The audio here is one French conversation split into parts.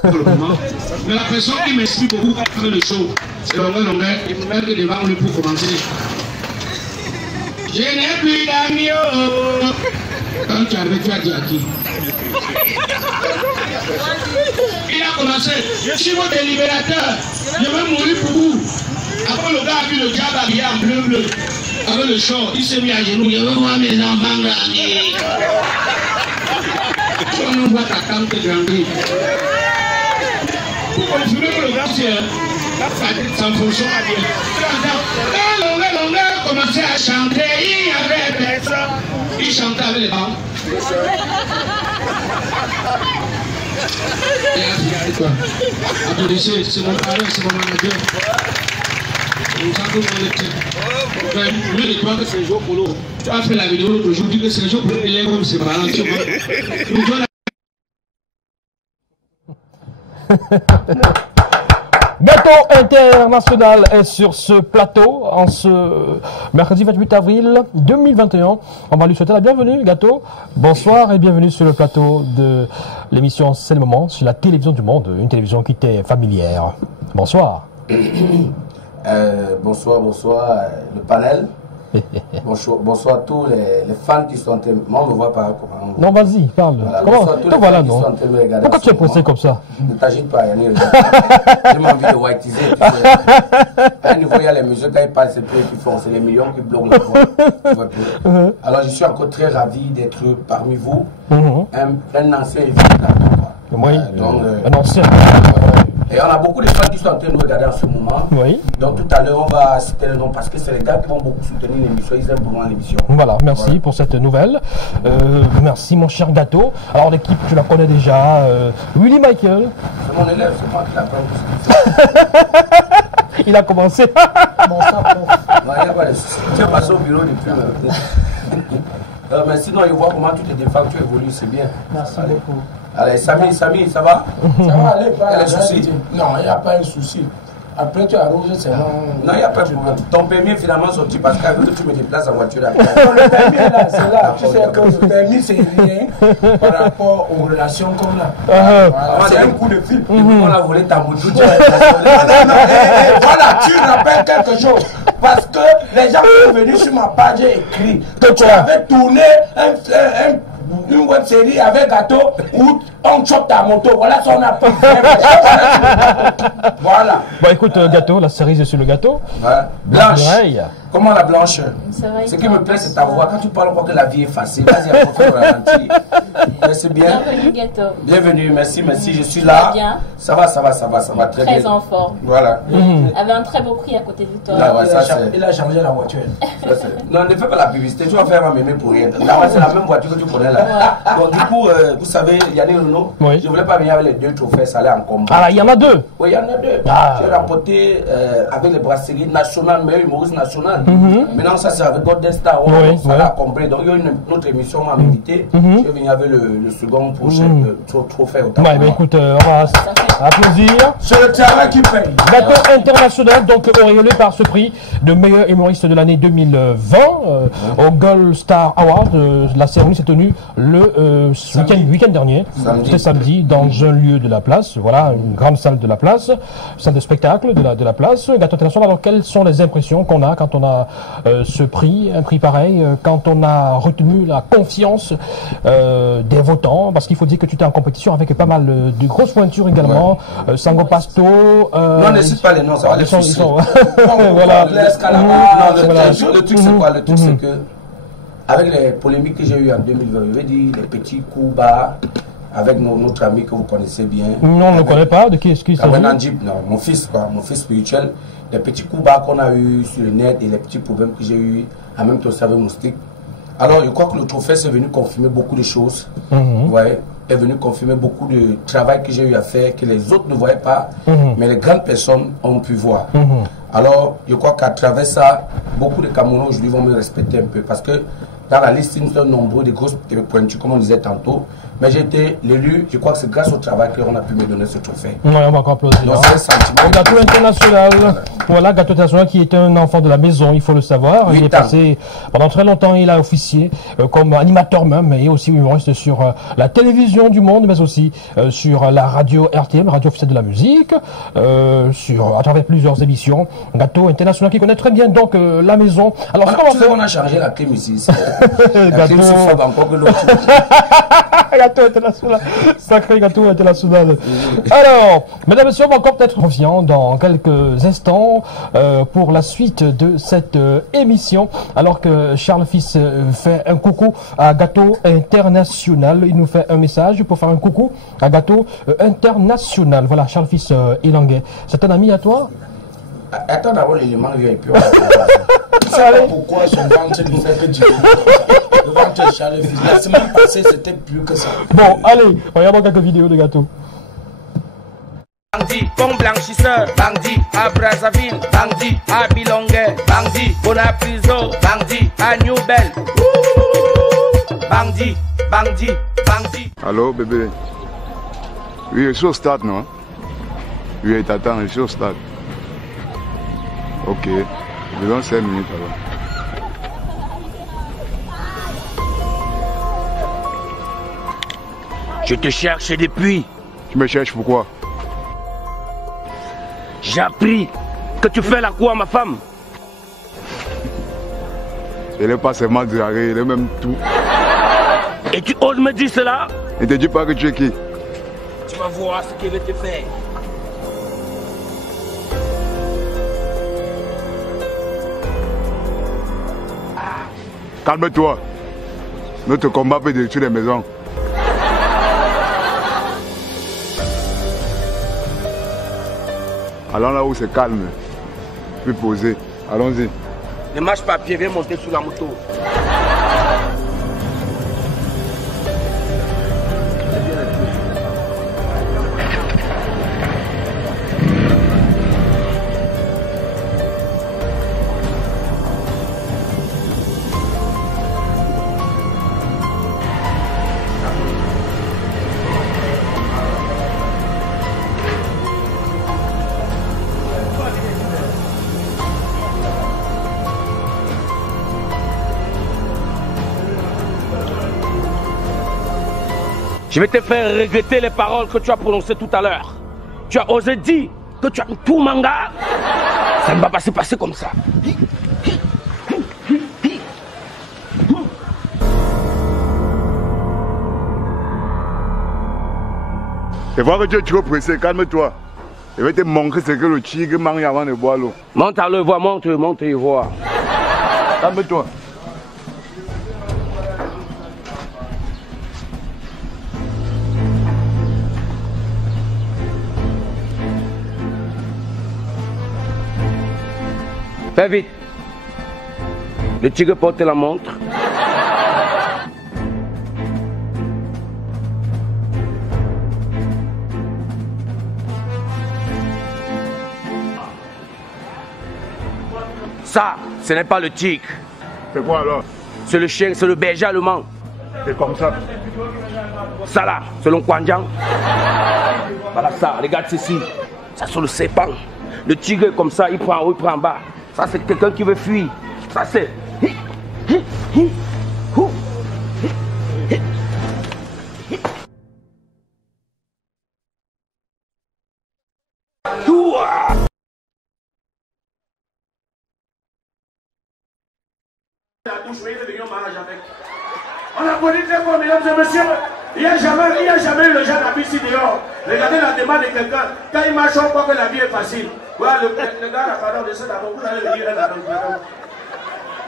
pour le moment. Mais la personne qui m'explique beaucoup quand on fait le show, c'est Longueur, il me met devant lui pour commencer. Je n'ai plus d'amis. Quand tu avais, tu as dit à qui? Il a commencé. Je suis votre libérateur. Je vais mourir pour vous. Après, le gars a vu le diable habillé en bleu. Avec le short, il s'est mis à genoux. Je veux voir mes enfants grandir. Si on voit ta tante grandir. Pour confirmer que le gars, c'est en fonction à bien. Longueur commençait à chanter. Il y avait personne. Il chantait avec les bancs. Applaudissez, c'est mon parrain, c'est mon manager. Lui, il croit que c'est Joe Polo. Tu as fait la vidéo l'autre jour, tu dis que c'est Joe Polo, il est comme ses parents. Gato International est sur ce plateau en ce mercredi 28 avril 2021. On va lui souhaiter la bienvenue, Gato. Bonsoir et bienvenue sur le plateau de l'émission C'est le moment sur la télévision du monde, une télévision qui t'est familière. Bonsoir. Bonsoir, le panel. Bonsoir à tous les fans qui sont... Moi, on me voit pas comment... Non, vas-y, parle. Voilà, comment te voilà, non. Pourquoi tu es pressé comme ça? Ne t'agite pas, Yannick. J'ai envie de whiteiser. À un niveau, il y a les mesures, quand ils parlent, c'est peu qui font. C'est les millions qui bloquent la voix. Alors, je suis encore très ravi d'être parmi vous. Un ancien évident. Oui, un ancien. Et on a beaucoup de fans qui sont en train de nous regarder en ce moment. Oui. Donc tout à l'heure, on va citer le nom parce que c'est les gars qui vont beaucoup soutenir l'émission. Ils aiment beaucoup l'émission. Voilà, merci pour cette nouvelle. Merci mon cher Gato. Alors l'équipe, tu la connais déjà. Willy Michael. C'est mon élève, c'est moi qui l'apprends. Il a commencé. Bon sang, il n'y a pas de souci. Tu es passé au bureau depuis. Mais sinon, il voit comment tu te défends, tu évolues, c'est bien. Merci beaucoup. Allez, Samy, ça va? Ça va aller, pas de souci. Non, il n'y a pas de souci. Après, tu arroses, c'est non. Non, il n'y a pas de problème. Ton permis est finalement sorti parce que tu me déplaces en voiture après. Non, le permis est là, c'est là. Tu sais que le permis, c'est rien par rapport aux relations qu'on a. Voilà, c'est un coup de fil. On a volé ta moto. Voilà, tu rappelles quelque chose. Parce que les gens qui sont venus sur ma page et écrit que tu avais tourné une web série avec Gato où on chope ta moto. Voilà son appel. Voilà. Bon, écoute, Gato, la cerise sur le gâteau. Voilà. Blanche. Comment la blanche? Ce qui me plaît, c'est ta voix. Quand tu parles, on croit que la vie est facile. Vas-y, approfondis le ralenti. C'est bien. Bienvenue, Gato. Bienvenue, merci. Je suis là. Bien. Ça va très bien. Très en forme. Voilà. Avait un très beau prix à côté de toi. Là, ouais, il a changé la voiture. Non, ne fais pas la publicité. Tu vas faire un mémé pour rien. Là, c'est la même voiture que tu connais là. Bon, du coup, vous savez, Yannick Renault, je ne voulais pas venir avec les deux trophées, ça allait en combat. Ah, il y en a deux. Oui, il y en a deux. J'ai remporté avec les brasseries nationales, meilleur humoriste national. Maintenant, ça c'est avec Golden Star. Ça l'a compris. Donc, il y a une autre émission à m'inviter. Je vais venir avec le second pour chaque trophée. Ouais, mais écoute, on va applaudir. C'est le travail qui paye. Gato International, donc auréolé par ce prix de meilleur humoriste de l'année 2020 au Gold Star Award. La cérémonie s'est tenue le week-end dernier. C'était samedi dans un lieu de la place. Voilà, une grande salle de la place, salle de spectacle de la place. Gato International, alors quelles sont les impressions qu'on a quand on a ce prix, un prix pareil, quand on a retenu la confiance des votants, parce qu'il faut dire que tu étais en compétition avec pas mal de grosses pointures également, Sango Pasto. Non, ne cite pas les noms, ça va les soucis. Voilà. Le truc c'est quoi? Le truc c'est que avec les polémiques que j'ai eues en 2020, je vais dire les petits coups bas avec notre ami que vous connaissez bien. Non, on ne le connaît pas. De qui est-ce qu'il s'agit? Non, mon fils spirituel. Les petits coups bas qu'on a eu sur le net et les petits problèmes que j'ai eu en même temps avec Moustique. Alors, je crois que le trophée est venu confirmer beaucoup de choses. Vous voyez, est venu confirmer beaucoup de travail que j'ai eu à faire, que les autres ne voyaient pas, mais les grandes personnes ont pu voir. Alors, je crois qu'à travers ça, beaucoup de Camerounais aujourd'hui vont me respecter un peu parce que dans la liste, ils sont nombreux de grosses pointures, comme on disait tantôt. Mais j'ai été l'élu, je crois que c'est grâce au travail qu'on a pu me donner ce trophée. Oui, on va encore applaudir. Donc c'est un sentiment. Au Gâteau international, voilà, Gâteau international qui est un enfant de la maison, il faut le savoir. Il est passé pendant très longtemps, il a officié comme animateur même, et aussi humoriste sur la télévision du monde, mais aussi sur la radio RTM, radio officielle de la musique, à travers plusieurs émissions. Gâteau international qui connaît très bien donc la maison. Alors, on a changé la clim ici. La clim se fait encore que l'autre. Gâteau international, sacré Gâteau international. Alors, mesdames et messieurs, on va encore peut-être confiant dans quelques instants pour la suite de cette émission. Alors que Charles Fils fait un coucou à Gâteau international, il nous fait un message pour faire un coucou à Gâteau international. Voilà, Charles Fils Ilanguet. C'est un ami à toi? Attends d'abord l'élément VIP. Tu sais pourquoi son ventre ne fait que dire. Le ventre de Charles Fils. La semaine passée, c'était plus que ça. Bon, allez, regardons quelques vidéos de Gâteau. Bandit, bon blanchisseur, bandit, à Brazzaville, bandit, à Bilongue, bandit, Bonapriso, bandit, à New Bell, bandit, bandit, bandit. Allô bébé? Oui, je suis au stade, non? Oui, t'attends, je suis au stade. Ok, je donne 5 minutes alors. Je te cherche depuis. Tu me cherches pourquoi? J'ai appris que tu fais la cour à ma femme. Elle n'est pas seulement diarrhée, elle est même tout. Et tu oses me dire cela? Ne te dis pas que tu es qui? Tu vas voir ce qu'elle veut te faire. Calme-toi. Notre combat peut détruire les maisons. Allons là où c'est calme, plus posé. Allons-y. Ne marche pas à pied, viens monter sur la moto. Je vais te faire regretter les paroles que tu as prononcées tout à l'heure. Tu as osé dire que tu as un tout manga. Ça ne va pas se passer comme ça. Je vois que tu es trop pressé, calme-toi. Je vais te montrer ce que le tigre mange avant de boire l'eau. Monte à le voir, monte et voir. Calme-toi. Fais vite. Le tigre porte la montre. Ça, ce n'est pas le tigre. C'est quoi alors? C'est le chien, c'est le berger allemand. C'est comme ça. Ça là, selon Kwanjiang. Voilà ça, regarde ceci. Ça c'est le serpent. Le tigre est comme ça, il prend en haut, il prend en bas. Ça c'est quelqu'un qui veut fuir. Ça c'est... On applaudit très fort, mesdames et messieurs. Il n'y a jamais eu le genre d'habit ici dehors. Regardez la demande de quelqu'un. Quand il marche, on croit que la vie est facile. Voilà, le gars, là, pardon, de ça d'abord, vous allez venir un à l'autre.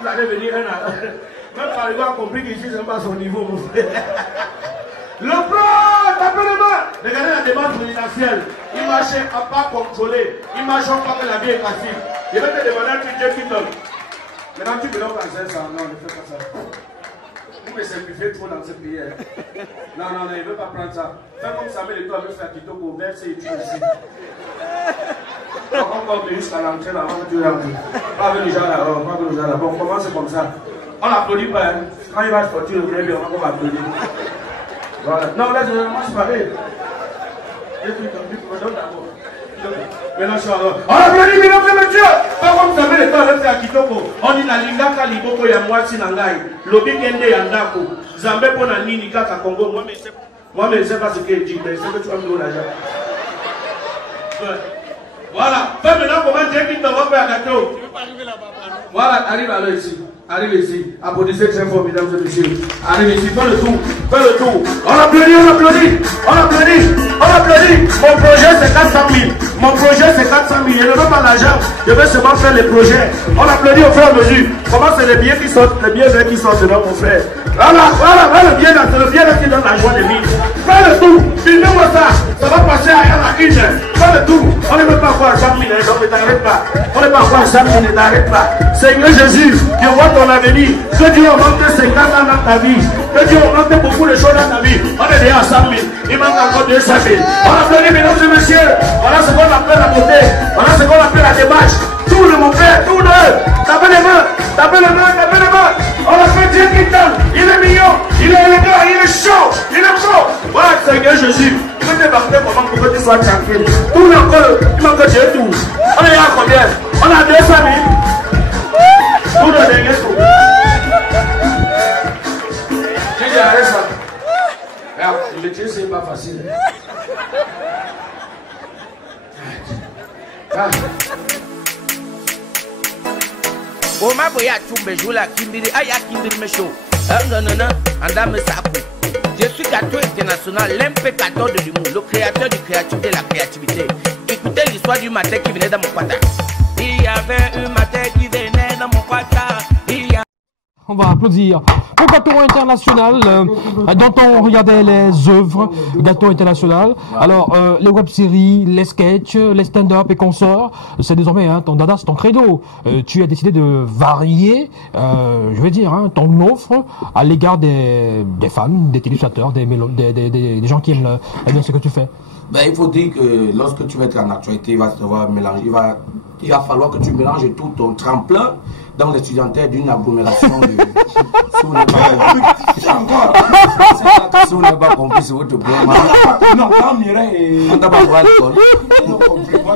Vous allez venir un à l'autre. Même par le gars a compris qu'ici, ce n'est pas son niveau, mon frère. Le plan, tapez les mains. Regardez la demande présidentielle. Il marchait à pas contrôlé. Il marche, on croit que la vie est facile. Il va te demander un truc, Dieu qui donne. Maintenant, tu me donnes ça. Non, ne fais pas ça. Vous me simplifiez trop dans ce pays. Non, il ne veut pas prendre ça. Fais comme ça, mais le toit veut faire Kitoko, verse et tu ici. On va venir jusqu'à l'entrée là, avant que tu rentres. Pas avec les gens là, Bon, commence comme ça. On n'applaudit pas. Quand il va sortir, le vrai bien, on va applaudir. Voilà. Non, là, je suis pareil. Maintenant, je suis alors. On applaudit, mesdames et messieurs. Pas comme ça, mais le temps, c'est à Kitoko. On dit la Lingaka Liboko Yamwa Sinangai. Lobi Kende Yandako. Zambé Ponani Nikaka Congo. Moi, je ne sais pas ce qu'il dit, mais c'est que tu vas me donner l'argent. Voilà. Fais maintenant comment Dieu qui t'envoie faire un gâteau. Voilà, arrive alors ici. Arrive ici. Applaudissez très fort, mesdames et messieurs. Arrive ici, fais le tour. Fais le tour. On applaudit, on applaudit. On applaudit. On applaudit. Mon projet, c'est 400 000. Mon projet, c'est 400 000. Je ne veux pas l'argent. Je veux seulement faire les projets. On applaudit au fur et à mesure. Comment c'est les biens qui sortent, les biens qui sortent dedans, mon frère. Voilà, voilà, le bien là, c'est le bien là qui donne la joie de vivre. Fais le tour. Filmez-moi ça. Ça va passer à la une. Fais le tour. On ne veut pas voir 100 000, donc ne t'arrête pas. On ne veut pas voir 100 000, ne t'arrête pas. Seigneur Jésus, je vois ton avenir. Que Dieu augmente 50 ans dans ta vie. Que Dieu augmente beaucoup de choses dans ta vie. On est déjà à 100 000. Il manque encore 200 000. On applaudit, mesdames et messieurs. Voilà ce qu'on appelle la beauté. Voilà ce qu'on appelle la démarche. Tout le mon frère, tout le. Tapez les mains, tapez les mains, tapez les mains. On a fait Dieu qui donne. Il est mignon, il est élégant, il est chaud, il est chaud. Voilà, Seigneur Jésus. Il veut débarquer comment pour que tu sois tranquille. Tout le monde, il manque Dieu tout. On est à combien? On a 200 000. Tout le dernier tout. J'ai dit arrête ça. Regarde, le métier c'est pas facile. Oma boya tumbe jola kimbiri aya kimbiri mesho. Non, andame sapu. Je suis Gâteau International, l'impécateur de l'humour, le créateur du créativité de la créativité. Écoutez l'histoire du matin qui venait dans mon quata. Il y avait un matin qui venait dans mon quata. On va applaudir pour Gâteau International, dont on regardait les œuvres Gâteau International. Alors, les web-séries, les sketchs, les stand-up et consorts, c'est désormais ton dada, c'est ton credo. Tu as décidé de varier, je veux dire, ton offre à l'égard des fans, des téléspectateurs, des gens qui aiment bien ce que tu fais. Ben, il faut dire que lorsque tu vas être en actualité, il va se devoir mélanger. Il va falloir que tu mélanges tout ton tremplin dans l'étudiantaire d'une agglomération de. Si vous n'avez pas compris, c'est votre problème. Non, quand on n'a pas droit à l'école.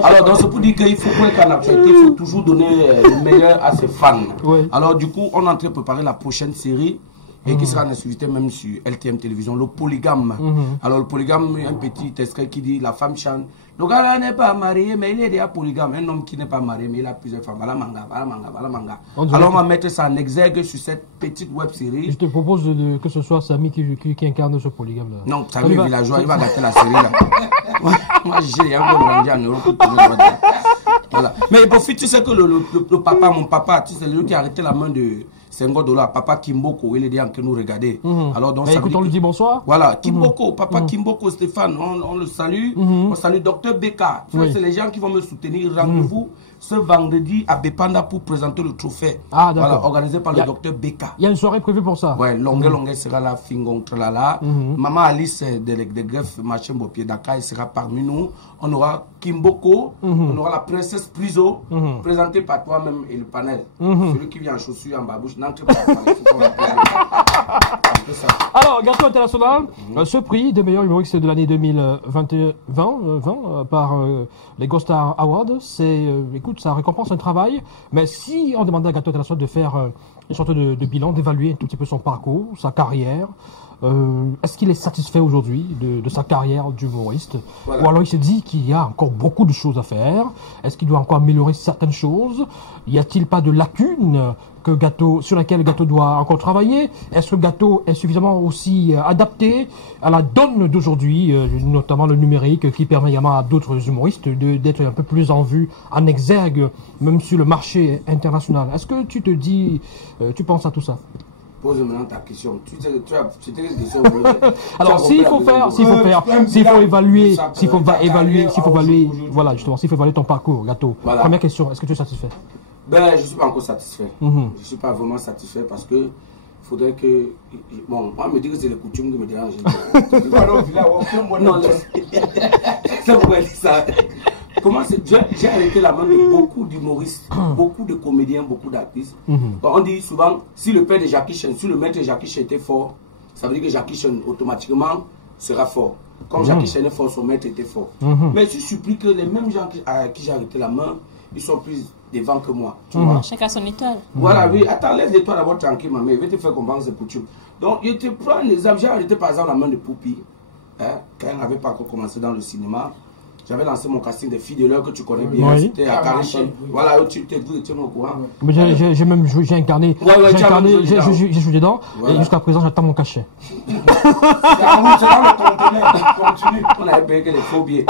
Alors, donc, c'est pour dire qu'il faut être en actualité, il faut toujours donner le meilleur à ses fans. Oui. Alors, du coup, on est en train de préparer la prochaine série. Et qui sera en exclusivité même sur LTM Télévision, le polygame. Alors le polygame, un petit extrait qui dit, la femme chante, le gars n'est pas marié, mais il est déjà polygame. Un homme qui n'est pas marié, mais il a plusieurs femmes. Voilà manga, voilà manga, voilà manga. Alors on va mettre ça en exergue sur cette petite web série. Je te propose que ce soit Samy qui incarne ce polygame là. Non, Samy villageois, il va gâter la série là. Moi j'ai un peu grandi en Europe. Voilà. Mais il profite, tu sais que le papa, mon papa, tu sais, c'est lui qui a arrêté la main de Senghor Dola, papa Kimboko, il est en train de nous regarder. Alors, donc, écoute, on lui dit bonsoir. Voilà, Kimboko, papa Kimboko, Stéphane, on le salue. On salue Dr Beka. C'est les gens qui vont me soutenir. Rendez-vous ce vendredi à Bepanda pour présenter le trophée. Ah, d'accord. Voilà, organisé par le Dr Beka. Il y a une soirée prévue pour ça. Ouais, longue sera là, Fingon Tralala. Maman Alice de greffe Machembo Pied Dakar sera parmi nous. On aura Kimboko, on aura la princesse Priso, présentée par toi-même et le panel. Celui qui vient en chaussures, en babouche, n'entre pas. Alors, Gâteau International, ce prix de meilleur humoriste de l'année 2020 par les Ghost Star Awards, c'est, écoute, ça récompense un travail, mais si on demandait à Gâteau International de faire une sorte de bilan, d'évaluer un tout petit peu son parcours, sa carrière, est-ce qu'il est satisfait aujourd'hui de sa carrière d'humoriste? Voilà. Ou alors il se dit qu'il y a encore beaucoup de choses à faire? Est-ce qu'il doit encore améliorer certaines choses? Y a-t-il pas de lacunes sur laquelle Gâteau doit encore travailler? Est-ce que Gâteau est suffisamment aussi adapté à la donne d'aujourd'hui, notamment le numérique, qui permet également à d'autres humoristes d'être un peu plus en vue, en exergue, même sur le marché international? Est-ce que tu te dis, tu penses à tout ça? Pose maintenant ta question. Alors, s'il faut évaluer, voilà, justement, s'il faut évaluer ton parcours, Gâteau. Voilà. Première question, est-ce que tu es satisfait? Ben, je ne suis pas encore satisfait. Je ne suis pas vraiment satisfait parce que faudrait que. Bon, moi, me dire que c'est les coutumes qui me dérangent. Non, c'est pourquoi ça. Comment j'ai arrêté la main de beaucoup d'humoristes, beaucoup de comédiens, beaucoup d'artistes. On dit souvent, si le père de Jackie Chan, si le maître de Jackie Chan était fort, ça veut dire que Jackie Chan, automatiquement, sera fort. Comme Jackie Chenet fort, son maître était fort. Mais je suis surpris que les mêmes gens à qui j'ai arrêté la main, ils sont plus devant que moi. Tu vois? Chacun son étoile. Voilà, oui. Attends, laisse l'étoile d'abord tranquille, maman. Je vais te faire comprendre ces coutumes. Donc, je te prends un exemple. J'ai arrêté par exemple la main de Poupi. Hein, quand elle n'avait pas encore commencé dans le cinéma. J'avais lancé mon casting de filles de l'heure que tu connais bien. Oui. C'était à Carlton. Voilà, tu étais au courant. Mais j'ai même joué, j'ai incarné, j'ai joué dedans, et jusqu'à présent j'attends mon cachet. C'est dans le conteneur. On avait payé que les faux billets.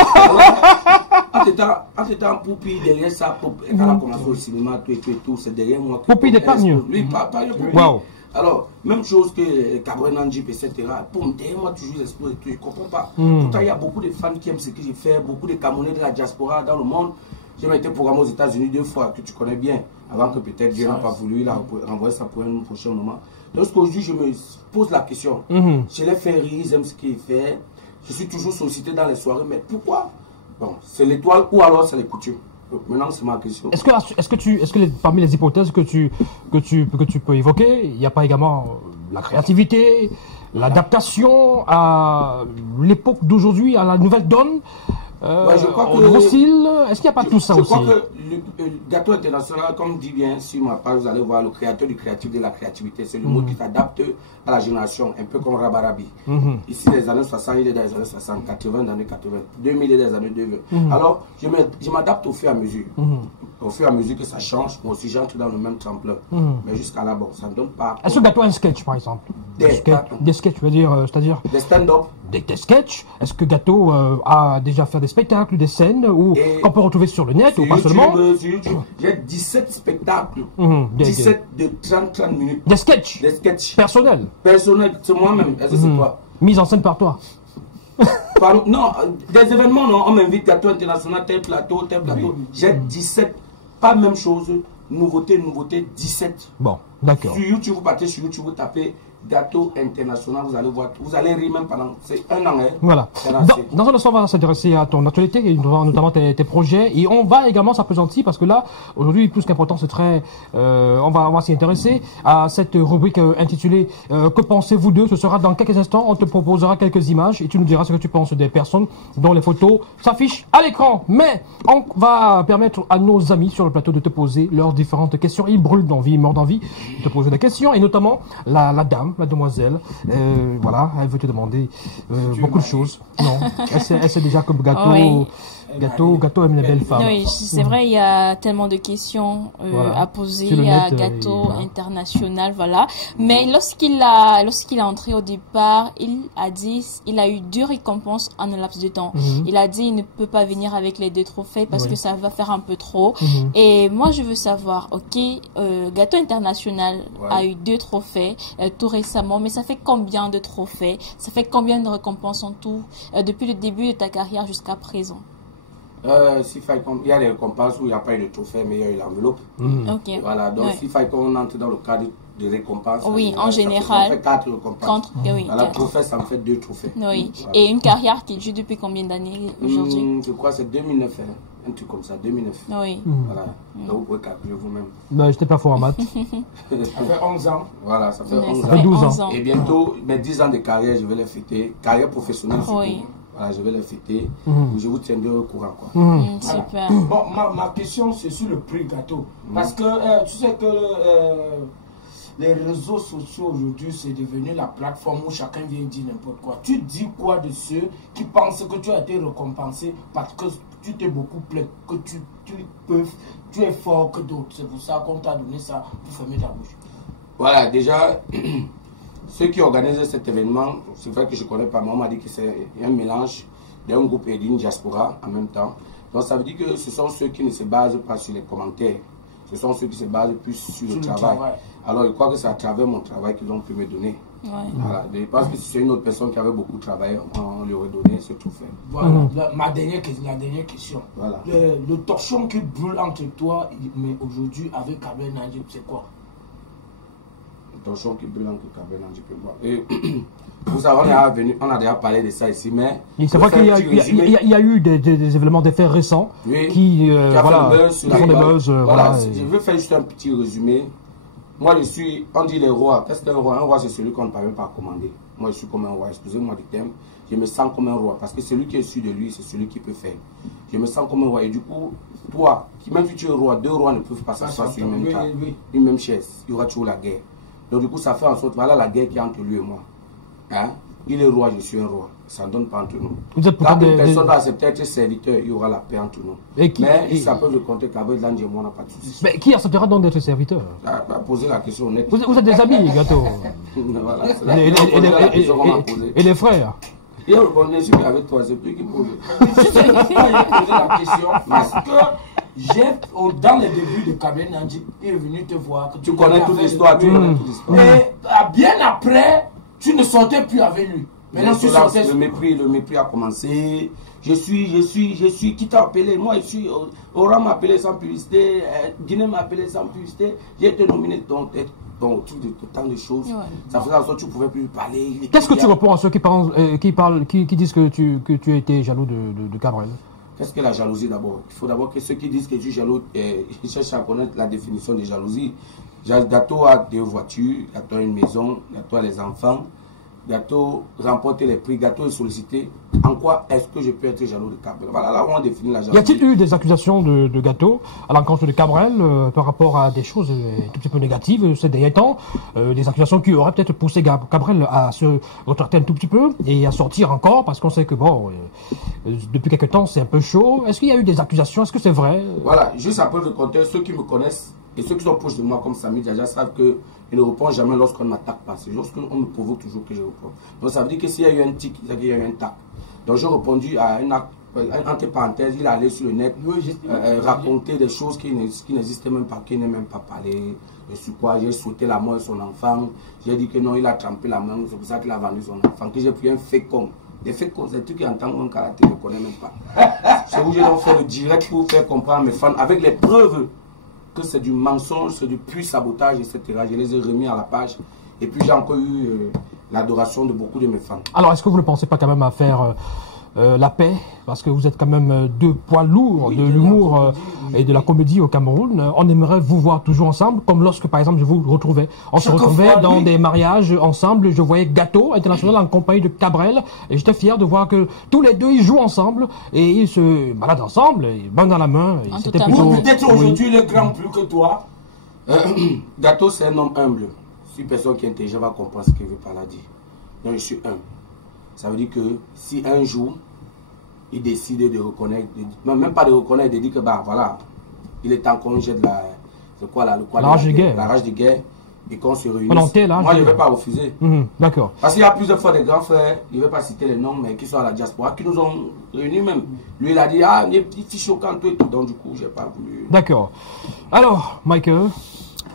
En étant Poupi, derrière ça, quand elle a commencé au cinéma, tout, c'est derrière moi. Poupi d'épargne. Oui, pas Poupi. Wow. Alors, même chose que Cabaret Nandjip, etc. Pour derrière moi, toujours l'exploit et tout, je ne comprends pas. Pourtant, il y a beaucoup de fans qui aiment ce que j'ai fait, beaucoup de Camerounais de la diaspora dans le monde. J'ai été programmé aux États-Unis 2 fois, que tu connais bien, avant que peut-être Dieu n'a pas voulu, il a renvoyé ça pour un prochain moment. Donc, aujourd'hui, je me pose la question. Je l'ai fait rire, j'aime ce qu'il fait. Je suis toujours sollicité dans les soirées, mais pourquoi? Bon, c'est l'étoile ou alors c'est les coutumes. Maintenant, c'est ma question. Est-ce que parmi les hypothèses que tu peux évoquer, il n'y a pas également la créativité, l'adaptation à l'époque d'aujourd'hui, à la nouvelle donne, je crois au nouveau style? Est-ce qu'il n'y a pas tout ça aussi? Je crois que le gâteau international, comme dit bien sur ma page, vous allez voir le créateur du créatif de la créativité. C'est le mot qui s'adapte à la génération, un peu comme Rabarabi. Ici, les années 60, il est dans les années 60, 80, dans les années 80, 2000 est dans les années 2000. Alors, je m'adapte au fur et à mesure. Au fur et à mesure que ça change, moi aussi j'entre dans le même tremplin. Mais jusqu'à là, bon, ça ne donne pas. Est-ce que Gâteau a un sketch, par exemple? Des sketchs, je veux dire, c'est-à-dire des stand-up. Des sketchs. Est-ce que Gâteau a déjà fait des spectacles, des scènes qu'on peut retrouver sur le net ou pas seulement? J'ai 17 spectacles. 17 de 30 minutes. Des sketchs? Des sketchs. Personnels? Personnels, c'est moi-même. Est-ce que c'est toi? Mise en scène par toi? Non, des événements, non. On m'invite Gâteau international, tel plateau. J'ai 17. Pas même chose. Nouveauté, 17. Bon, d'accord. Sur YouTube, vous partez sur YouTube, vous tapez Gâteau international, vous allez voir, vous allez rire même pendant, c'est un an. Hein. Voilà. Dans un instant, on va s'intéresser à ton actualité, et notamment tes projets, et on va également s'appesantir parce que là, aujourd'hui, plus qu'important, c'est très, on va s'y intéresser à cette rubrique intitulée Que pensez-vous d'eux? Ce sera dans quelques instants, on te proposera quelques images et tu nous diras ce que tu penses des personnes dont les photos s'affichent à l'écran. Mais on va permettre à nos amis sur le plateau de te poser leurs différentes questions. Ils brûlent d'envie, ils meurent d'envie de te poser des questions, et notamment la dame, la demoiselle, voilà, elle veut te demander beaucoup de choses. Non, elle sait déjà que Gâteau, oui. Gâteau aime les belles femmes. Oui, c'est vrai, il y a tellement de questions à poser à Gâteau international, voilà. Mais lorsqu'il est entré au départ, il a eu 2 récompenses en un laps de temps. Il a dit il ne peut pas venir avec les 2 trophées parce que ça va faire un peu trop. Et moi, je veux savoir, Gâteau international a eu 2 trophées tout récemment, mais ça fait combien de trophées? Ça fait combien de récompenses en tout depuis le début de ta carrière jusqu'à présent? Il y a des récompenses où il n'y a pas eu de trophée, mais il y a eu l'enveloppe. Voilà, donc s'il fallait qu'on entre dans le cadre de récompenses. Oui, en général. Ça fait 4 récompenses. Le trophée, ça me fait 2 trophées. Oui. Voilà. Et une carrière qui dure depuis combien d'années aujourd'hui? Je crois que c'est 2009, hein. Un truc comme ça, 2009. Oui. Voilà. Donc vous pouvez calculer vous-même. Ben, j'étais pas fort en maths. Ça fait 11 ans. Voilà, ça fait 11 ans. Ça fait 12 ans. Et bientôt, mes 10 ans de carrière, je vais les fêter. Carrière professionnelle, oui. Voilà, je vais les fêter. Je vous tiendrai au courant. Super. Bon, ma question, c'est sur le prix Gâteau. Parce que tu sais que les réseaux sociaux aujourd'hui, c'est devenu la plateforme où chacun vient dire n'importe quoi. Tu dis quoi de ceux qui pensent que tu as été récompensé parce que tu t'es beaucoup plaint, que tu es fort que d'autres. C'est pour ça qu'on t'a donné ça pour fermer ta bouche. Voilà, déjà, ceux qui organisent cet événement, c'est vrai que je ne connais pas, mais on m'a dit que c'est un mélange d'un groupe et d'une diaspora en même temps. Donc ça veut dire que ce sont ceux qui ne se basent pas sur les commentaires. Ce sont ceux qui se basent plus sur le travail. Alors je crois que c'est à travers mon travail qu'ils ont pu me donner. Voilà. Je pense que si c'est une autre personne qui avait beaucoup travaillé, on lui aurait donné ce trophée. Voilà. La dernière question. Voilà. Le torchon qui brûle entre toi, mais aujourd'hui avec Cabaret Nandjip, c'est quoi? Le torchon qui brûle entre Cabaret Nandjip et moi. Et vous savez, on a déjà parlé de ça ici, mais c'est vrai qu'il y a eu des événements, des faits récents qui voilà, font des buzz. Voilà. Je veux faire juste un petit résumé. Moi, on dit les rois. Qu'est-ce qu'un roi? Un roi, c'est celui qu'on ne parvient pas à commander. Moi, je suis comme un roi. Excusez-moi du terme. je me sens comme un roi. Parce que celui qui est issu de lui, c'est celui qui peut faire. Je me sens comme un roi. Et du coup, toi, même si tu es roi, deux rois ne peuvent pas s'asseoir sur une même table, une même chaise. Il y aura toujours la guerre. Donc du coup, ça fait en sorte, voilà la guerre qui est entre lui et moi. Hein? Il est roi, je suis un roi. Ça ne donne pas entre nous. Quand une personne va accepter être serviteur, il y aura la paix entre nous. Mais ça peut le compter qu'avec l'ange et moi, on n'a pas de soucis. Mais qui acceptera donc d'être serviteur? Poser la question honnête. Vous êtes des amis, Gâteau. Voilà, et les frères. Il reconnaît celui avec toi, c'est plus qui pose. Je sais pas, il a posé la question parce que dans les débuts de Kabel Nandji, il est venu te voir. Tu connais toute l'histoire, tu connais toute l'histoire. Et bien après, tu ne sortais plus avec lui. Maintenant, tu sortais. Le mépris a commencé. Je suis, qui t'a appelé? Moi, je suis, Oran m'a appelé sans publicité, Guinée m'a appelé sans publicité. J'ai été nominé dans autant de choses. Ouais. Ça faisait en sorte que tu ne pouvais plus parler. Qu'est-ce que tu réponds à ceux qui disent que tu as été jaloux de Cabrel? Qu'est-ce que la jalousie d'abord? Il faut d'abord que ceux qui disent que tu es jaloux, ils cherchent à connaître la définition de jalousie. Gâteau a 2 voitures, Gâteau a une maison, Gâteau a les enfants. Gâteau remporte les prix, Gâteau est sollicité. En quoi est-ce que je peux être jaloux de Cabrel? Voilà, là on définit la jalousie. Y a-t-il eu des accusations de Gâteau à l'encontre de Cabrel par rapport à des choses tout petit peu négatives ces derniers temps? Des accusations qui auraient peut-être poussé Cabrel à se retracter un tout petit peu et à sortir encore parce qu'on sait que bon, depuis quelques temps c'est un peu chaud. Est-ce qu'il y a eu des accusations? Est-ce que c'est vrai? Voilà, juste à preuve de contexte, ceux qui me connaissent et ceux qui sont proches de moi comme Samy Djaja savent que je ne réponds jamais lorsqu'on ne m'attaque pas. C'est lorsqu'on me provoque toujours que je réponds. Donc ça veut dire que s'il y a eu un tic, il y a eu un tac. Donc j'ai répondu à entre parenthèses, il est allé sur le net raconter des choses qui n'existaient même pas, qui n'est même pas parlé. Et sur quoi j'ai souhaité la mort de son enfant. J'ai dit que non, il a trempé la main, c'est pour ça qu'il a vendu son enfant. Que j'ai pris un fécond. Des féconds, c'est un truc qui entend mon caractère, je ne connais même pas. C'est où j'ai donc fait le direct pour faire comprendre à mes fans avec les preuves que c'est du mensonge, c'est du pur sabotage, etc. Je les ai remis à la page. Et puis j'ai encore eu l'adoration de beaucoup de mes fans. Alors, est-ce que vous ne pensez pas quand même à faire la paix? Parce que vous êtes quand même 2 poids lourds de l'humour et de la comédie au Cameroun. On aimerait vous voir toujours ensemble, comme lorsque, par exemple, je vous retrouvais. On se retrouvait dans des mariages ensemble. Je voyais Gâteau international en compagnie de Cabrel. Et j'étais fier de voir que tous les deux, ils jouent ensemble. Et ils se baladent ensemble, main dans la main. C'était plutôt... Peut-être aujourd'hui, il est grand plus que toi. Gâteau, c'est un homme humble. Si personne qui est intelligent va comprendre ce qu'il veut par là dire. Donc, je suis humble. Ça veut dire que si un jour, il décide de reconnaître, même pas de reconnaître, de dire que bah voilà, il est en congé de la rage de guerre, et qu'on se réunisse. Moi, je ne vais pas refuser. D'accord. Parce qu'il y a plusieurs fois des grands frères, je ne vais pas citer les noms, mais qui sont à la diaspora, qui nous ont réunis même. Lui, il a dit, ah, il y a des petits choquants, tout et tout. Donc, du coup, je n'ai pas voulu. D'accord. Alors, Michael?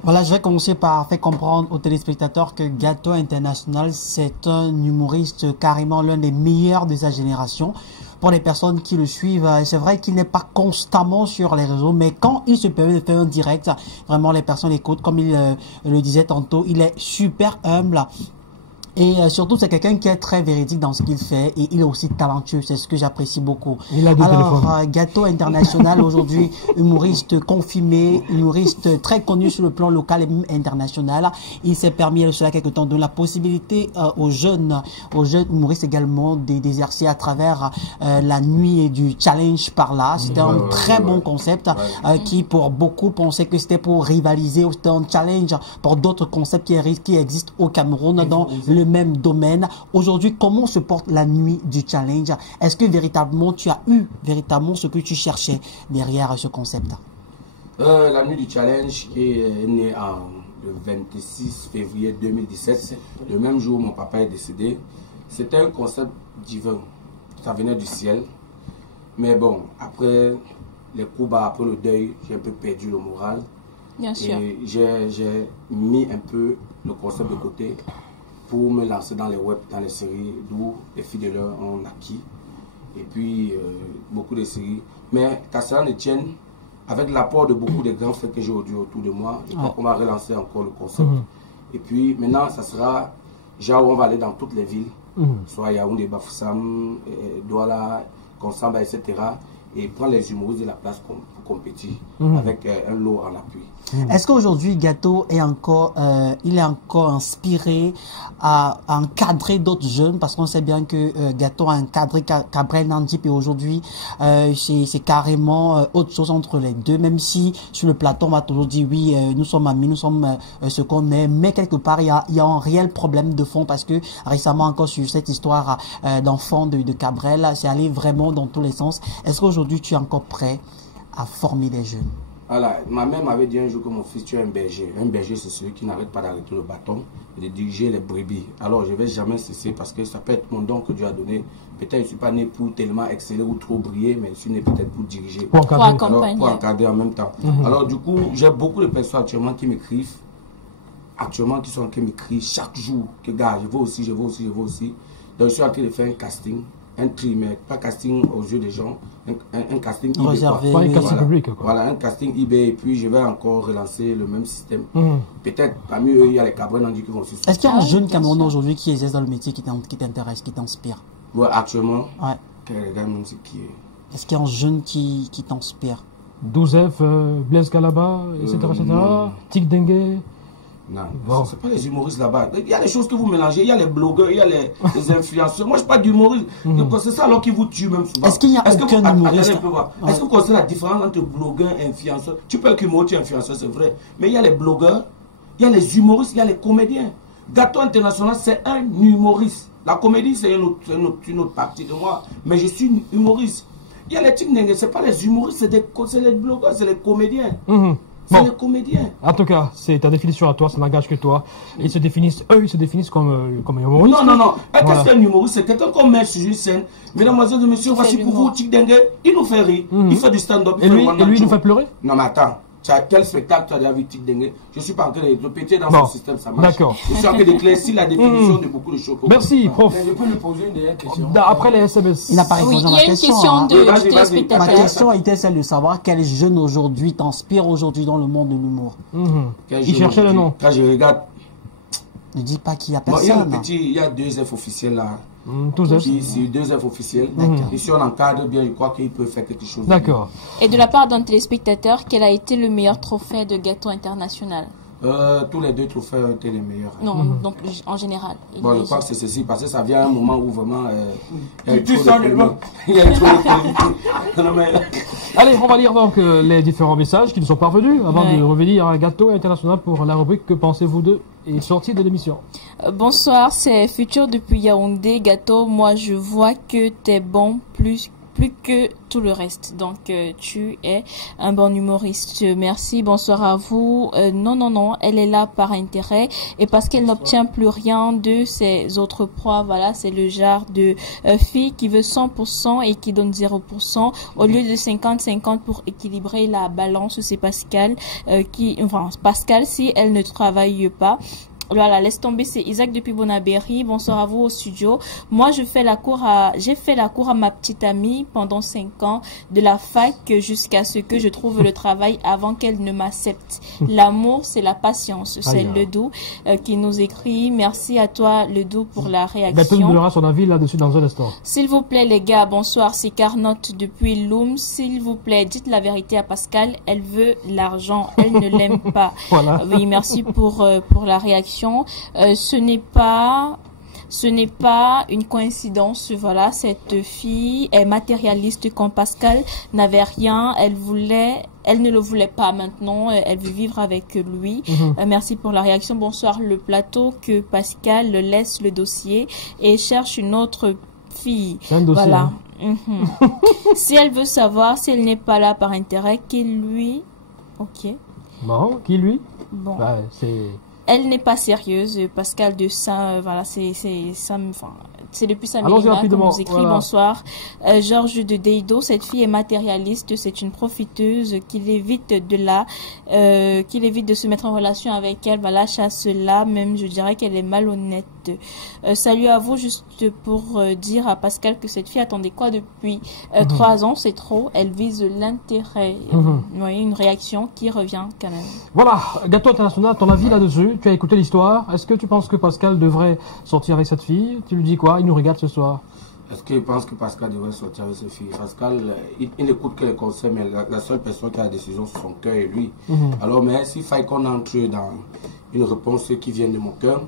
Voilà, je vais commencer par faire comprendre aux téléspectateurs que Gâteau International, c'est un humoriste carrément l'un des meilleurs de sa génération. Pour les personnes qui le suivent, c'est vrai qu'il n'est pas constamment sur les réseaux, mais quand il se permet de faire un direct, vraiment les personnes l'écoutent. Comme il le disait tantôt, il est super humble. Et surtout, c'est quelqu'un qui est très véridique dans ce qu'il fait et il est aussi talentueux. C'est ce que j'apprécie beaucoup. Alors, Gâteau International aujourd'hui, humoriste confirmé, humoriste très connu sur le plan local et même international. Il s'est permis, il y a quelques temps, de la possibilité aux jeunes humoristes également d'exercer à travers la nuit et du challenge par là. C'était un très bon concept qui, pour beaucoup, pensaient que c'était pour rivaliser ou c'était un challenge pour d'autres concepts qui existent au Cameroun dans le même domaine. Aujourd'hui, comment se porte la nuit du challenge? Est-ce que véritablement tu as eu véritablement ce que tu cherchais derrière ce concept? La nuit du challenge qui est née le 26 février 2017, le même jour où mon papa est décédé, c'était un concept divin. Ça venait du ciel. Mais bon, après les coups bas, après le deuil, j'ai un peu perdu le moral. Bien sûr. Et j'ai mis un peu le concept de côté pour me lancer dans les web, dans les séries, d'où les filles de l'heure ont acquis. Et puis, beaucoup de séries. Mais qu'à cela ne tienne, avec l'apport de beaucoup de grands frères que j'ai aujourd'hui autour de moi, je crois qu'on va relancer encore le concept. Et puis, maintenant, ça sera, genre, on va aller dans toutes les villes, soit Yaoundé, Bafoussam, Douala, Konsamba, etc. et prendre les humoristes de la place pour compétir avec un lot en appui. Est-ce qu'aujourd'hui Gato est encore, il est encore inspiré à encadrer d'autres jeunes, parce qu'on sait bien que Gato a encadré Cabrel Nandip et aujourd'hui c'est carrément autre chose entre les deux, même si sur le plateau on va toujours dire oui, nous sommes amis, nous sommes ce qu'on est, mais quelque part il y a un réel problème de fond, parce que récemment encore sur cette histoire d'enfant de Cabrel, c'est allé vraiment dans tous les sens. Est-ce qu'aujourd'hui tu es encore prêt à former des jeunes? Voilà, ma mère m'avait dit un jour que mon fils, tu es un berger. Un berger, c'est celui qui n'arrête pas d'arrêter le bâton et de diriger les brebis. Alors, je ne vais jamais cesser, parce que ça peut être mon don que Dieu a donné. Peut-être que je ne suis pas né pour tellement exceller ou trop briller, mais je suis né peut-être pour diriger. Pour encadrer en même temps. Alors, du coup, j'ai beaucoup de personnes actuellement qui m'écrivent. Actuellement, qui m'écrivent chaque jour. Que gars, je veux aussi, je veux aussi, je veux aussi. Donc, je suis en train de faire un casting. Un tri, mais pas casting aux yeux des gens, un casting eBay. Réservé, pas un casting public. Voilà, un casting eBay, et puis je vais encore relancer le même système. Peut-être parmi eux, il y a les Cabrel Nandip qui vont se. Est-ce qu'il y a un jeune Camerounais aujourd'hui qui exerce dans le métier qui t'intéresse, qui t'inspire? Ouais, actuellement. Ouais. Est-ce qu'il y a un jeune qui t'inspire? Douzef, Blaise Galaba, etc. Tic Dengue. Non, bon. C'est pas les humoristes là-bas. Il y a des choses que vous mélangez, il y a les blogueurs, il y a les influenceurs. Moi, je ne suis pas d'humoriste. C'est ça alors qui vous tue même souvent. Est-ce qu'il y a aucun humoriste? Est-ce que vous connaissez la différence entre blogueur et influenceur? Tu peux être humoriste et influenceur, c'est vrai. Mais il y a les blogueurs, il y a les humoristes, il y a les comédiens. Gato International, c'est un humoriste. La comédie, c'est une autre partie de moi. Mais je suis humoriste. Il y a les types, ce n'est pas les humoristes, c'est les blogueurs, c'est les comédiens. C'est les comédiens. En tout cas, c'est ta définition à toi, ça n'engage que toi. Eux, ils se définissent comme humoristes. Non. Qu'est-ce qu'un humoriste? C'est quelqu'un qu'on met sur une scène. Mesdames, Mademoiselles et Messieurs, voici pour vous, Tic Dengue. Il nous fait rire. Il fait du stand-up. Et lui, il nous fait pleurer? Non, mais attends. Quel spectacle tu as déjà vu Tic Dengue? Je ne suis pas en train de répéter dans ce système, ça marche. D'accord. Je suis en train d'éclaircir la définition de beaucoup de choses. Merci, prof. Je peux lui poser une dernière question. Après les SMS. Il n'a pas répondu à ma question. Il y a une question de téléspectateurs. Ma question était celle de savoir quel jeune aujourd'hui t'inspire aujourd'hui dans le monde de l'humour. Il cherchait le nom. Quand je regarde. Ne dis pas qu'il n'y a personne. Il y a 2 F officiels là. C'est 2 F officiels. Et si on encadre bien, je crois qu'il peut faire quelque chose. D'accord. Et de la part d'un téléspectateur, quel a été le meilleur trophée de Gato International? Tous les 2 trophées ont été les meilleurs. Non, donc en général. Bon, je crois que c'est ceci, parce que ça vient à un moment où vraiment. Tu sens le nom. Il y a trop de Allez, on va lire donc les différents messages qui nous sont parvenus avant de revenir à Gato International pour la rubrique Que pensez-vous de et sortie de l'émission. Bonsoir, c'est Futur depuis Yaoundé. Gato, moi je vois que t'es bon plus que tout le reste. Donc tu es un bon humoriste. Merci, bonsoir à vous. Non, elle est là par intérêt et parce qu'elle n'obtient plus rien de ses autres proies. Voilà, c'est le genre de fille qui veut 100% et qui donne 0% au lieu de 50-50 pour équilibrer la balance. C'est Pascal Pascal, si elle ne travaille pas. Voilà, laisse tomber, c'est Isaac depuis Bonabéry. Bonsoir à vous au studio. Moi, j'ai fait la cour à ma petite amie pendant 5 ans de la fac jusqu'à ce que je trouve le travail avant qu'elle ne m'accepte. L'amour, c'est la patience. C'est Ledoux qui nous écrit. Merci à toi, Ledoux, pour la réaction. Gato nous donnera son avis là-dessus dans un instant. S'il vous plaît, les gars, bonsoir. C'est Carnotte depuis Loum. S'il vous plaît, dites la vérité à Pascal. Elle veut l'argent. Elle ne l'aime pas. Voilà. Oui, merci pour la réaction. Ce n'est pas une coïncidence. Voilà, cette fille est matérialiste. Quand Pascal n'avait rien, elle ne le voulait pas. Maintenant, elle veut vivre avec lui. Merci pour la réaction. Bonsoir le plateau. Que Pascal laisse le dossier et cherche une autre fille. Voilà. Si elle veut savoir, si elle n'est pas là par intérêt, qu'il lui. Ok. Bon, qui lui? Bon. Bah, c'est. Elle n'est pas sérieuse, Pascal de Saint, voilà, c'est depuis Saint-Mélina qu'on nous écrit. Voilà. Bonsoir. Georges de Deido, cette fille est matérialiste, c'est une profiteuse qu'il évite de se mettre en relation avec elle. Voilà, chasse-la, même je dirais qu'elle est malhonnête. Salut à vous, juste pour dire à Pascal que cette fille attendait quoi depuis 3 ans, c'est trop. Elle vise l'intérêt. Vous voyez, une réaction qui revient quand même. Voilà, Gato International, ton avis là-dessus? Tu as écouté l'histoire. Est-ce que tu penses que Pascal devrait sortir avec cette fille? Tu lui dis quoi? Il nous regarde ce soir. Est-ce qu'il pense que Pascal devrait sortir avec ses filles? Pascal, il n'écoute que les conseils, mais la seule personne qui a la décision, c'est son cœur et lui. Alors, mais s'il faille qu'on entre dans une réponse qui vient de mon cœur,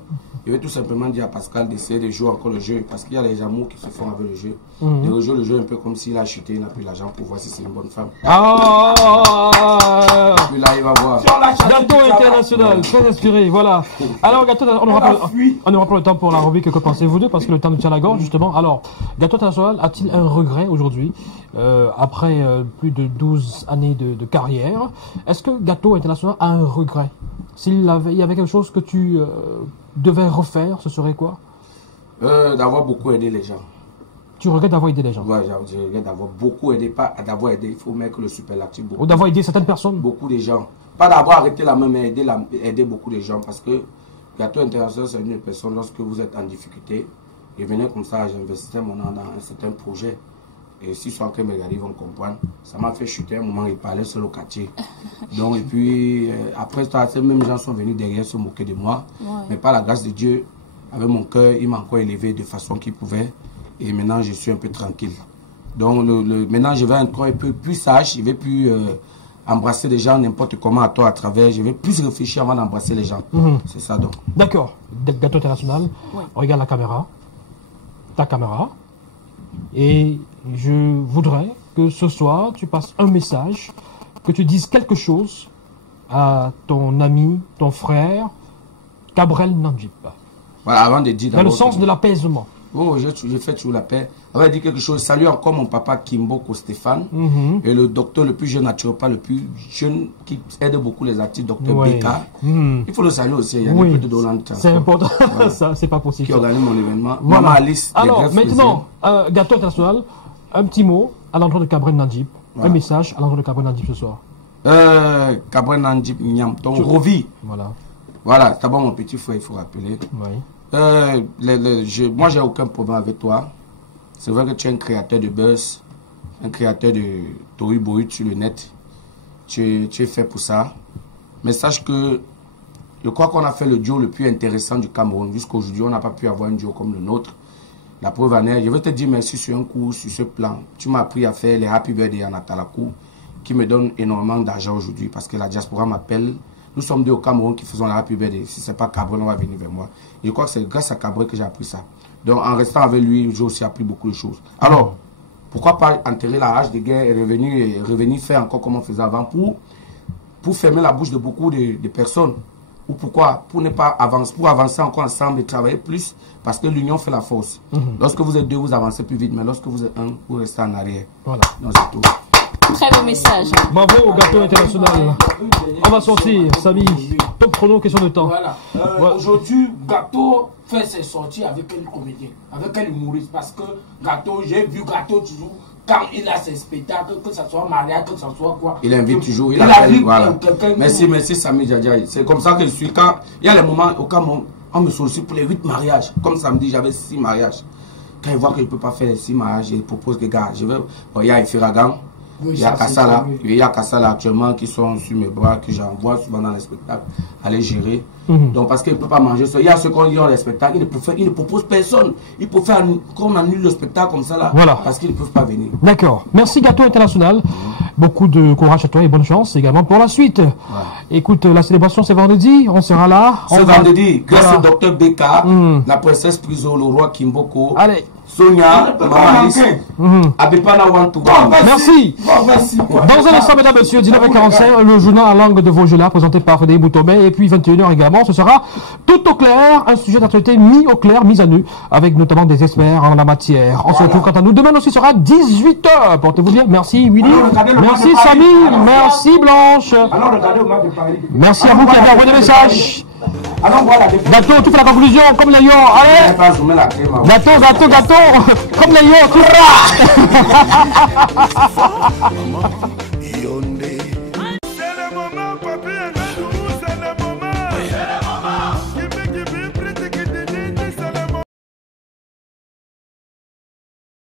je vais tout simplement dire à Pascal d'essayer de jouer encore le jeu, parce qu'il y a les amours qui se font avec le jeu. De rejouer le jeu un peu comme s'il a chuté, il n'a plus l'argent pour voir si c'est une bonne femme. Puis là, il va voir. Gato international, très inspiré, voilà. Alors, Gato, on n'aura pas le temps pour la rubrique que pensez-vous deux, parce que le temps nous tient la gorge, justement. Alors, Gato international a-t-il un regret aujourd'hui, après plus de 12 années de carrière? Est-ce que Gato international a un regret? S'il y avait quelque chose que tu devais refaire, ce serait quoi? D'avoir beaucoup aidé les gens. Tu regrettes d'avoir aidé les gens? Ouais, je regrette d'avoir beaucoup aidé, pas d'avoir aidé, il faut mettre le superlatif. Ou d'avoir aidé certaines personnes? Beaucoup de gens. Pas d'avoir arrêté la main, mais aider beaucoup de gens. Parce que Gato international, c'est une personne, lorsque vous êtes en difficulté, et venez comme ça, j'investissais mon nom dans un certain projet. Et s'ils sont en train de me regarder, ils vont comprendre. Ça m'a fait chuter un moment, ils parlaient sur le quartier. Donc, et puis, après, ces mêmes gens sont venus derrière se moquer de moi. Mais par la grâce de Dieu, avec mon cœur, il m'a encore élevé de façon qu'il pouvait. Et maintenant, je suis un peu tranquille. Donc, maintenant, je vais encore un peu plus sage. Je ne vais plus embrasser les gens n'importe comment à toi, à travers. Je vais plus réfléchir avant d'embrasser les gens. C'est ça, donc. D'accord. Gato international, regarde la caméra. Ta caméra. Et je voudrais que ce soir, tu passes un message, que tu dises quelque chose à ton ami, ton frère, Gabriel Nandjip. Voilà, avant de dire... Dans le sens de l'apaisement. Oh, j'ai fait toujours la paix. Avant de dire quelque chose, salut encore mon papa Kimboko Stéphane, et le docteur le plus jeune naturopathe, le plus jeune qui aide beaucoup les artistes, docteur Beka. Il faut le saluer aussi, il y a des peu de Donald. C'est important, ça, c'est pas possible. Qui organise mon événement. Voilà. Maman Alice. Alors, maintenant, Gato international, un petit mot à l'endroit de Gabriel Nandjip. Un message à l'endroit de Gabriel Nandjip ce soir. Gabriel Nandjip Niam, ton Rovi. Voilà. Voilà, d'abord mon petit frère, il faut rappeler. Moi, j'ai aucun problème avec toi. C'est vrai que tu es un créateur de buzz, un créateur de Tori Bohut sur le net. Tu es fait pour ça. Mais sache que je crois qu'on a fait le duo le plus intéressant du Cameroun. Jusqu'à aujourd'hui, on n'a pas pu avoir un duo comme le nôtre. La preuve en est, je veux te dire merci sur un coup, sur ce plan. Tu m'as appris à faire les Happy Birthday en Atalakou, qui me donne énormément d'argent aujourd'hui parce que la diaspora m'appelle. Nous sommes deux au Cameroun qui faisons la Happy Birthday. Si ce n'est pas Cabrel, on va venir vers moi. Et je crois que c'est grâce à Cabrel que j'ai appris ça. Donc en restant avec lui, j'ai aussi appris beaucoup de choses. Alors, pourquoi pas enterrer la hache de guerre et revenir faire encore comme on faisait avant pour fermer la bouche de beaucoup de personnes. Ou pourquoi? Pour ne pas avancer, pour avancer encore ensemble et travailler plus, parce que l'union fait la force. Lorsque vous êtes deux, vous avancez plus vite, mais lorsque vous êtes un, vous restez en arrière. Voilà. Donc c'est tout. Très beau message. Bravo au Gato international. On va sortir, Samy. Top chrono, question de temps. Voilà. Aujourd'hui, Gato fait ses sorties avec un comédien, avec un humoriste. Parce que Gato, j'ai vu Gato toujours, quand il a ses spectacles, que ce soit mariage, que ce soit quoi. Il invite toujours, il appelle, voilà. Merci Samy Djadjaï. C'est comme ça que je suis. Quand il y a les moments au Cameroun, on me sollicite pour les 8 mariages. Comme samedi, j'avais 6 mariages. Quand il voit que je ne peux pas faire les 6 mariages, il propose que, gars, je vais. Il y a Ifiragan. Il y a Kassala actuellement qui sont sur mes bras, que j'envoie souvent dans les spectacles, à les gérer. Donc parce qu'il ne peut pas manger ça. Il y a ceux qui ont dit dans les spectacles, il ne propose personne. Il peut faire qu'on annule le spectacle comme ça là, voilà. Parce qu'ils ne peuvent pas venir. D'accord. Merci Gato international. Beaucoup de courage à toi et bonne chance également pour la suite. Écoute, la célébration c'est vendredi, on sera là. Ce vendredi, grâce au docteur Beka, la princesse Priso, le roi Kimboko. Allez. Sonia, Maman Alice, Abipana Wantou. Merci. Dans un instant, mesdames, messieurs, 19h45, le journal en langue de Vosgela, présenté par Frédéric Boutomé, et puis 21h également, ce sera tout au clair, un sujet d'actualité mis au clair, mis à nu, avec notamment des experts en la matière. On se retrouve quant à nous. Demain aussi sera 18h. Portez-vous bien. Merci Willy. Merci Samy. Merci Blanche. Merci à vous qui avez envoyé des messages. Gato, tu fais la conclusion comme les lions. Allez. Gato, comme les lions, tu feras.